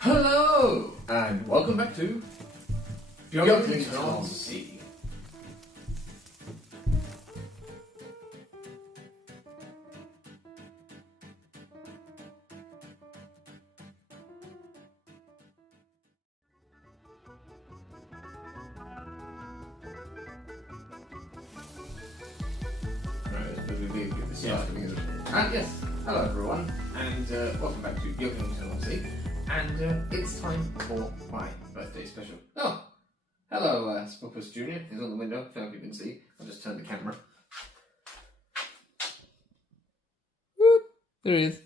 Hello, and welcome back to Beaglington-On-Sea. And yes, hello everyone, and welcome back to Beaglington-On-Sea. And it's time for my birthday special. Oh, hello, Spoopus Jr. He's on the window. I don't know if you can see. I'll just turn the camera. Whoop, there he is.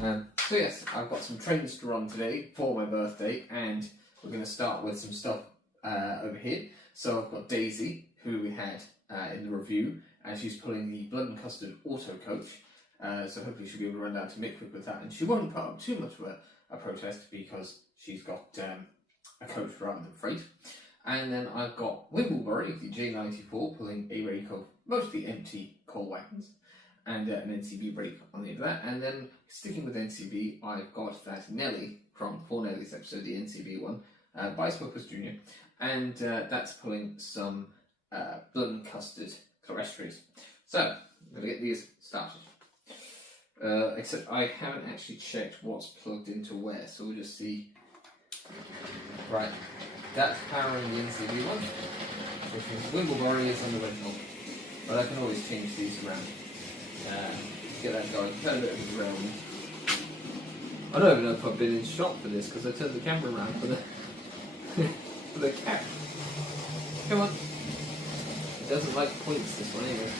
So yes, I've got some trains to run today for my birthday, and we're going to start with some stuff over here. So I've got Daisy, who we had in the review, and she's pulling the Blood and Custard Auto Coach. So hopefully she'll be able to run down to Mickwick with that, and she won't put up too much of a protest because she's got a coach rather than freight. And then I've got Wimblebury, the J94, pulling a rake of mostly empty coal wagons, and an NCB brake on the end of that. And then sticking with NCB, I've got that Nelly from For Nelly's episode, the NCB one, by Spoopus Jr. And that's pulling some Blood and Custard Chlorestries. So I'm going to get these started. Except I haven't actually checked what's plugged into where, so we'll just see. Right, that's powering the NCB one, which means Wimblebury is on the original, but I can always change these around. Get that going, turn a bit of a round. I don't even know if I've been in shot for this because I turned the camera around for the for the cat. Come on. It doesn't like points, this one anyway.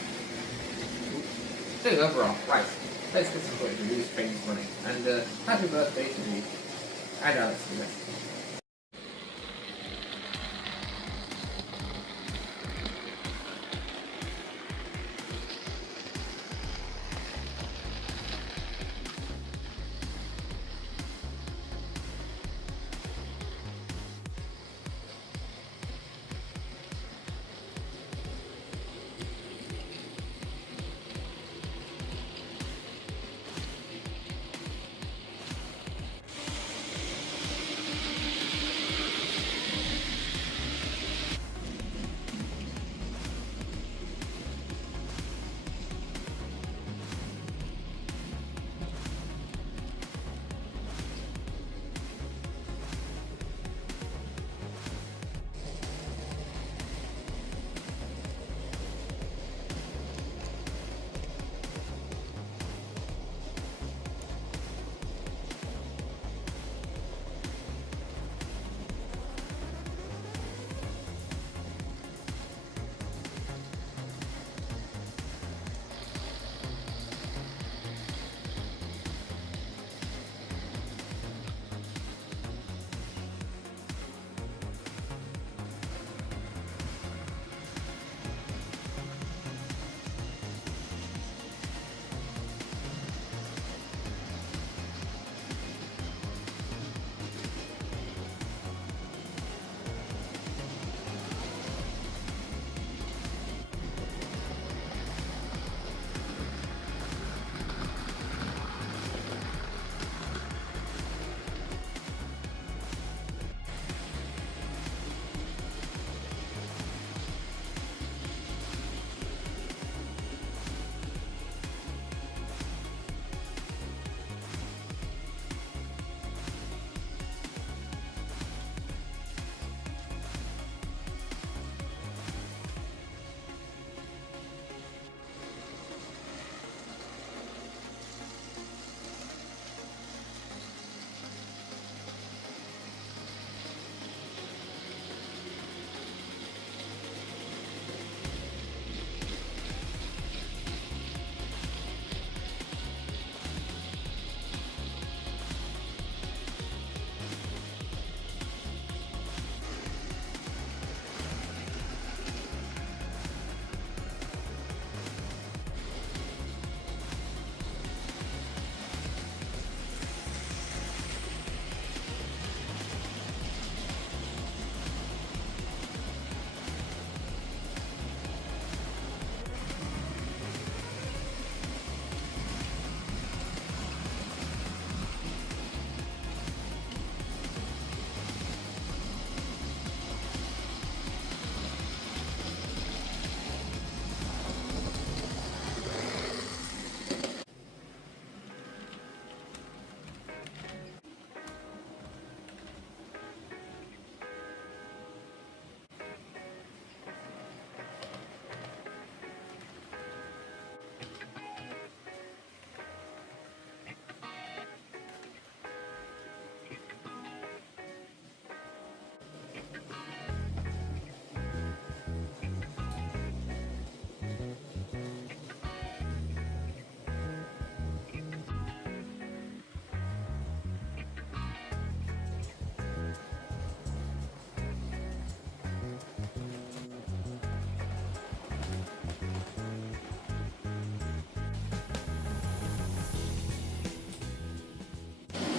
There we go, we're off. Right. Let's get some footage of these trains running. And happy birthday to me and Alex and the rest.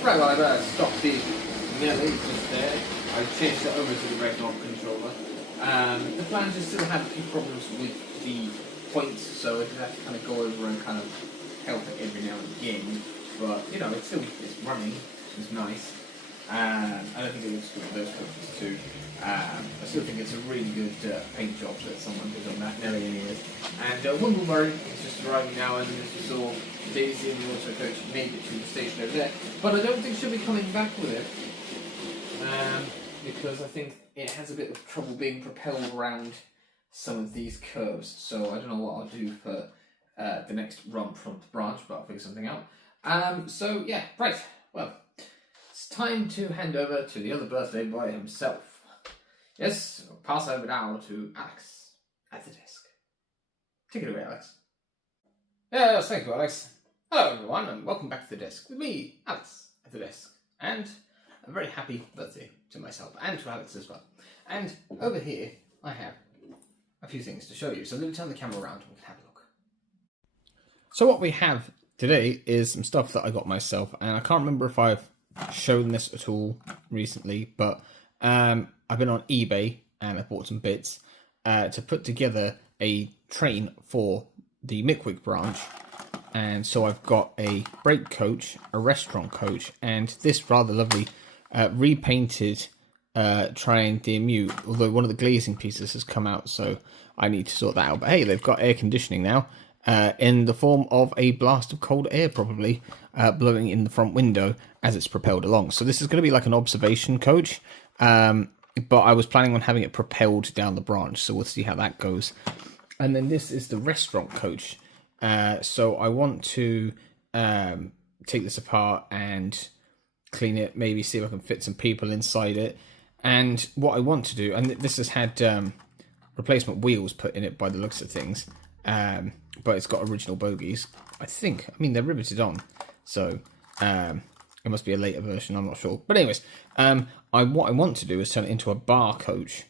Right, well, I've stopped the Nelly just there. I've changed it over to the red knob controller. The plan is still have a few problems with the points, so I have to kind of go over and kind of help it every now and again. But, you know, it's running, which is nice. I don't think it looks good with those coaches too. I still think it's a really good paint job that someone did on that Nelly anyways. And Wimbledon is just arriving now, and as you saw, Daisy and the auto coach made it to the station over there. But I don't think she'll be coming back with it. Because I think it has a bit of trouble being propelled around some of these curves. So I don't know what I'll do for the next run from the branch, but I'll figure something out. So yeah, right. Well, it's time to hand over to the other birthday boy himself. Yes, I'll pass over now to Alex at the desk. Take it away, Alex. Yes, thank you, Alex. Hello, everyone, and welcome back to the desk with me, Alex, at the desk. And a very happy birthday to myself and to Alex as well. And over here, I have a few things to show you. So let me turn the camera around and we can have a look. So what we have today is some stuff that I got myself, and I can't remember if I've shown this at all recently, but I've been on eBay and I bought some bits to put together a train for the Mickwick branch. And so I've got a brake coach, a restaurant coach, and this rather lovely repainted Triang DMU, although one of the glazing pieces has come out, so I need to sort that out. But hey, they've got air conditioning now in the form of a blast of cold air, probably blowing in the front window as it's propelled along. So this is going to be like an observation coach, but I was planning on having it propelled down the branch, so we'll see how that goes. And then this is the restaurant coach. So I want to take this apart and clean it, maybe see if I can fit some people inside it. And what I want to do, and this has had replacement wheels put in it by the looks of things, but it's got original bogies, I think. I mean, they're riveted on, so it must be a later version, I'm not sure. But anyways, what I want to do is turn it into a bar coach.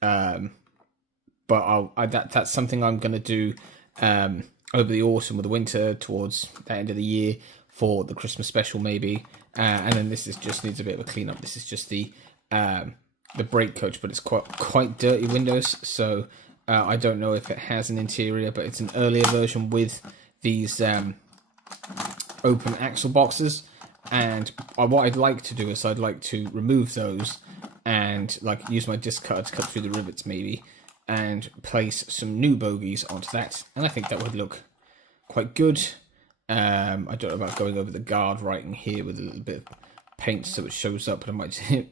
But that's something I'm going to do over the autumn or the winter, towards the end of the year, for the Christmas special maybe. And then this just needs a bit of a clean up. This is just the brake coach, but it's quite dirty windows, so I don't know if it has an interior, but it's an earlier version with these open axle boxes. And what I'd like to do is I'd like to remove those and like use my disc cutter to cut through the rivets maybe, and place some new bogies onto that, and I think that would look quite good. I don't know about going over the guard writing here with a little bit of paint so it shows up, but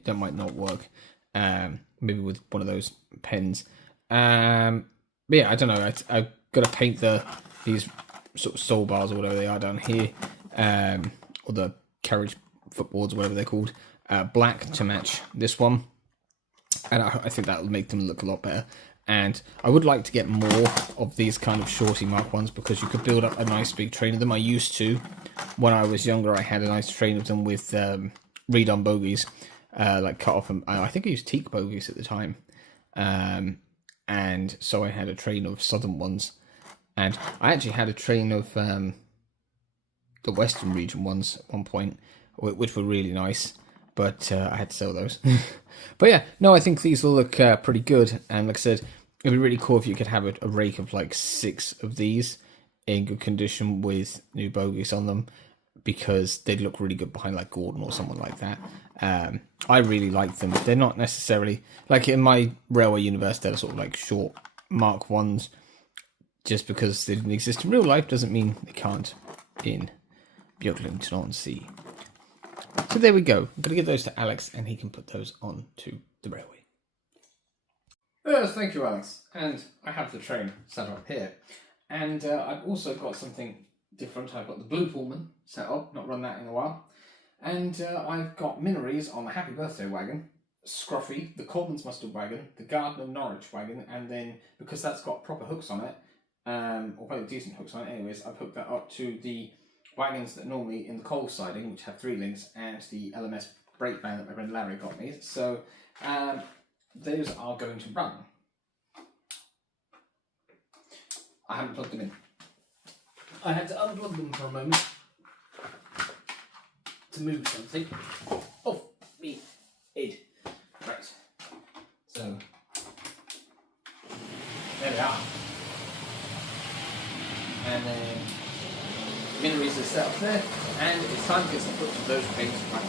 that might not work. Maybe with one of those pens. But yeah, I don't know. I've got to paint these sort of soul bars or whatever they are down here, or the carriage footboards, whatever they're called, black to match this one, and I think that will make them look a lot better. And I would like to get more of these kind of shorty Mark ones, because you could build up a nice big train of them. I used to, when I was younger, I had a nice train of them with reed-on bogies, like cut off, and I think I used teak bogies at the time. And so I had a train of southern ones, and I actually had a train of the western region ones at one point, which were really nice. But I had to sell those. But yeah, no, I think these will look pretty good. And like I said, it'd be really cool if you could have a rake of like 6 of these in good condition with new bogies on them, because they'd look really good behind like Gordon or someone like that. I really like them. They're not necessarily, like in my railway universe, they're sort of like short Mark 1s. Just because they didn't exist in real life doesn't mean they can't in Beaglington-On-Sea. So there we go. I'm going to give those to Alex, and he can put those on to the railway. Yes, thank you, Alex. And I have the train set up here. And I've also got something different. I've got the Blue Pullman set up, not run that in a while. And I've got Minories on the Happy Birthday wagon, Scruffy, the Coleman's Mustard wagon, the Gardner Norwich wagon, and then, because that's got proper hooks on it, or quite decent hooks on it anyways, I've hooked that up to the wagons that are normally in the coal siding, which have 3 links, and the LMS brake van that my friend Larry got me. So those are going to run. I haven't plugged them in. I had to unplug them for a moment to move something off me head. Right. So there we are. And then minerals are set up there, and it's time to get some footage of those things back.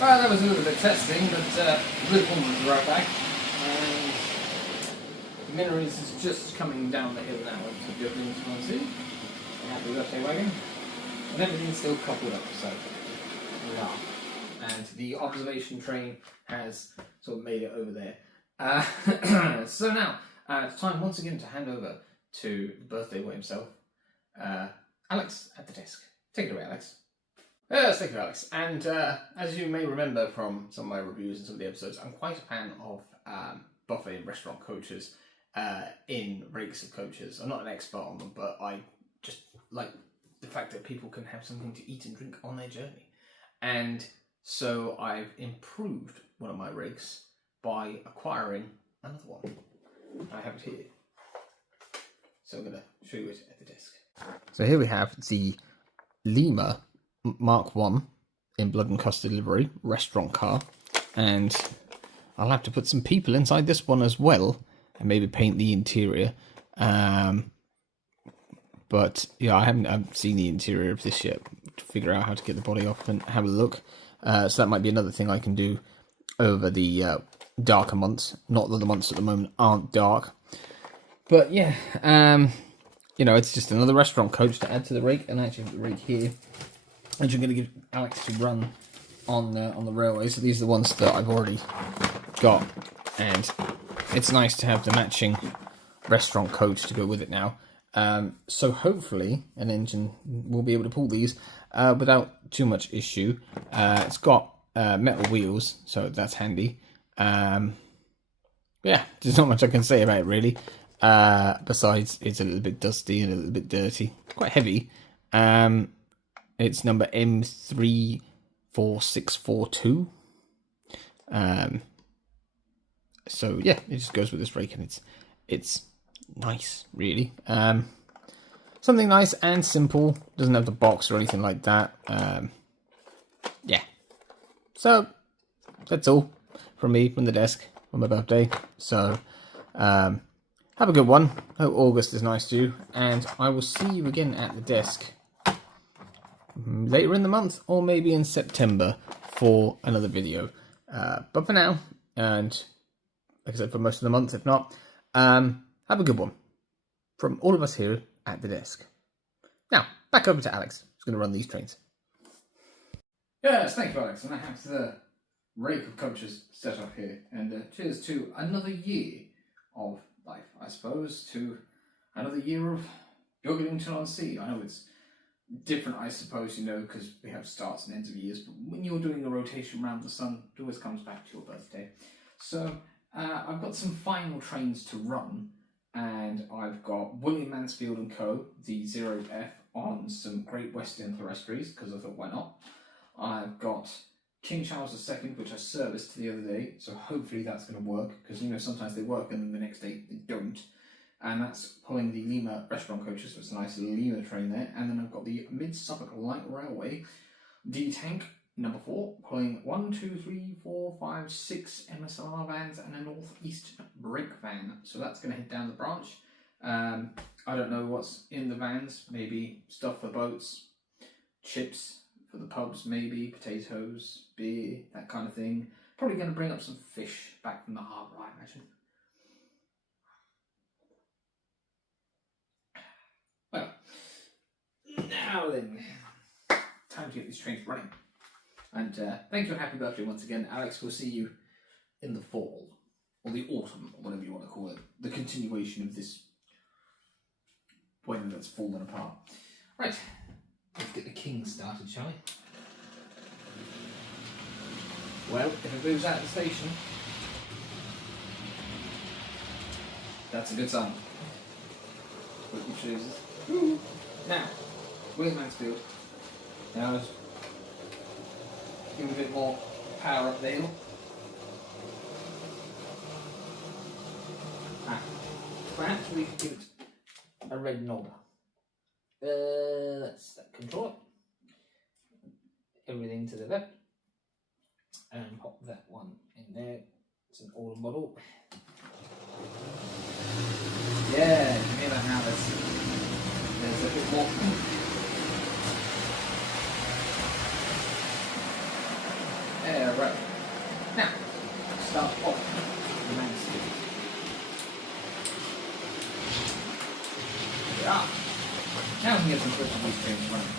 Well, that was a little bit of testing, but really wanted to right back. And the Minerals is just coming down the hill now into Beaglington-On-Sea. Happy birthday wagon. And everything's still coupled up, so we are. And the observation train has sort of made it over there. So now, it's time once again to hand over to the birthday boy himself, Alex at the desk. Take it away, Alex. Yes, thank you, Alex. And as you may remember from some of my reviews and some of the episodes, I'm quite a fan of buffet and restaurant coaches in rigs of coaches. I'm not an expert on them, but I just like the fact that people can have something to eat and drink on their journey. And so I've improved one of my rigs by acquiring another one. I have it here. So I'm going to show you it at the desk. So here we have the Lima Mark 1 in Blood and Custard livery restaurant car, and I'll have to put some people inside this one as well and maybe paint the interior. But yeah, I haven't seen the interior of this yet to figure out how to get the body off and have a look. So that might be another thing I can do over the darker months. Not that the months at the moment aren't dark, but yeah, you know, it's just another restaurant coach to add to the rig. And I actually have the rig here, which I'm going to give Alex to run on the railway. So these are the ones that I've already got, and it's nice to have the matching restaurant coach to go with it now. So hopefully an engine will be able to pull these without too much issue. It's got metal wheels, so that's handy. Yeah, there's not much I can say about it really. Besides, it's a little bit dusty and a little bit dirty. It's quite heavy. It's number M34642. So yeah, it just goes with this rake, and it's nice, really. Something nice and simple. Doesn't have the box or anything like that. Yeah. So that's all from me, from the desk, on my birthday. So have a good one. Hope August is nice to you, and I will see you again at the desk later in the month, or maybe in September for another video. But for now, and like I said, for most of the month, if not, have a good one from all of us here at the desk. Now, back over to Alex, who's going to run these trains. Yes, thank you, Alex. And I have the rake of coaches set up here. And cheers to another year of life, I suppose, to another year of Beaglington-On-Sea. I know it's different, I suppose, you know, because we have starts and ends of years, but when you're doing a rotation around the sun, it always comes back to your birthday. So I've got some final trains to run, and I've got William Mansfield & Co., the 0F, on some Great Western Terrestries, because I thought, why not? I've got King Charles II, which I serviced the other day, so hopefully that's going to work, because, you know, sometimes they work and then the next day they don't. And that's pulling the Lima restaurant coaches, so it's a nice little Lima train there. And then I've got the Mid-Suffolk Light Railway D-Tank number 4, pulling 1, 2, 3, 4, 5, 6 MSR vans and a North East brake van. So that's going to head down the branch. I don't know what's in the vans. Maybe stuff for boats, chips for the pubs, maybe potatoes, beer, that kind of thing. Probably going to bring up some fish back from the harbour, I imagine. Well, now then, time to get these trains running. And thank you and happy birthday once again, Alex. We'll see you in the fall, or the autumn, or whatever you want to call it. The continuation of this weather that's fallen apart. Right, let's get the king started, shall we? Well, if it moves out of the station, that's a good sign. What you chooses. Now, William Mansfield. Now let's give a bit more power up the hill. Perhaps we could give it a red knob. Let's control it. Everything to the left. And pop that one in there. It's an older model. Yeah, you can hear that now. There's a bit more. There, right. Now, start off the Mansfield. There we are. Now we can get some footage of these trains running.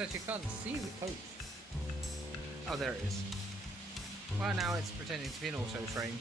that you can't see the coach. Oh, there it is. Well, now it's pretending to be an auto train.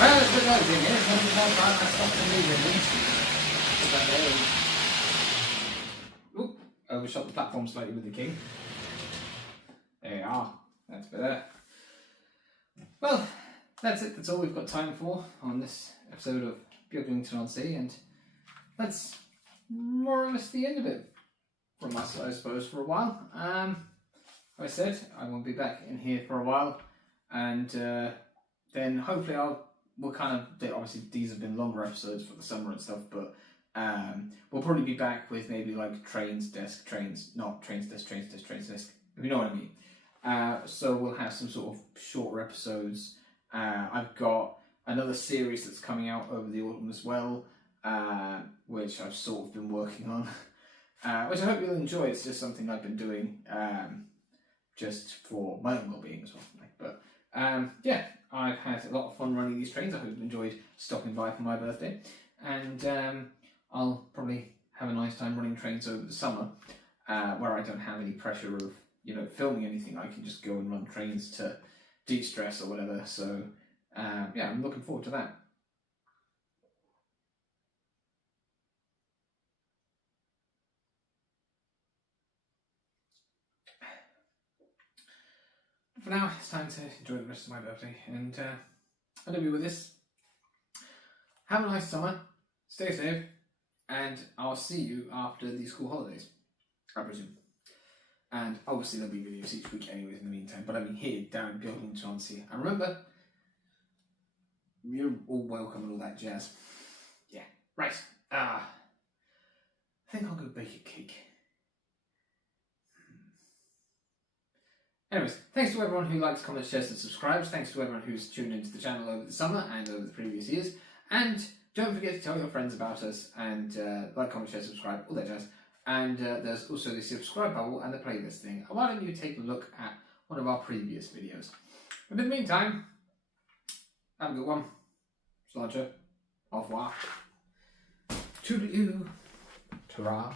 Well, it's been over here. It's only about time I stopped the movie. Oop, overshot the platform slightly with the king. There we are. That's better. Well, that's it. That's all we've got time for on this episode of Beaglington-On-Sea, and that's more or less the end of it from us, I suppose, for a while. Like I said, I won't be back in here for a while, and then hopefully we'll kind of, obviously these have been longer episodes for the summer and stuff, but we'll probably be back with maybe like trains, desk, trains, not trains, desk, if you know what I mean. So we'll have some sort of shorter episodes. I've got another series that's coming out over the autumn as well, which I've sort of been working on, which I hope you'll enjoy. It's just something I've been doing just for my own well-being as well. But yeah, I've had a lot of fun running these trains. I hope you've enjoyed stopping by for my birthday, and I'll probably have a nice time running trains over the summer, where I don't have any pressure of filming anything. I can just go and run trains to de-stress or whatever. So yeah, I'm looking forward to that. For now, it's time to enjoy the rest of my birthday, and I'll leave you with this. Have a nice summer, stay safe, and I'll see you after the school holidays, I presume. And obviously there'll be videos each week anyways in the meantime, but I mean here down in Beaglington-On-Sea. And remember, you're all welcome and all that jazz. Yeah, right. I think I'll go bake a cake. Anyways, thanks to everyone who likes, comments, shares and subscribes. Thanks to everyone who's tuned into the channel over the summer and over the previous years. And don't forget to tell your friends about us and like, comment, share, subscribe, all that jazz. And there's also the subscribe bubble and the playlist thing. Why don't you take a look at one of our previous videos. But in the meantime, have a good one. Sláinte. Au revoir. Toodaloo. Ta-ra.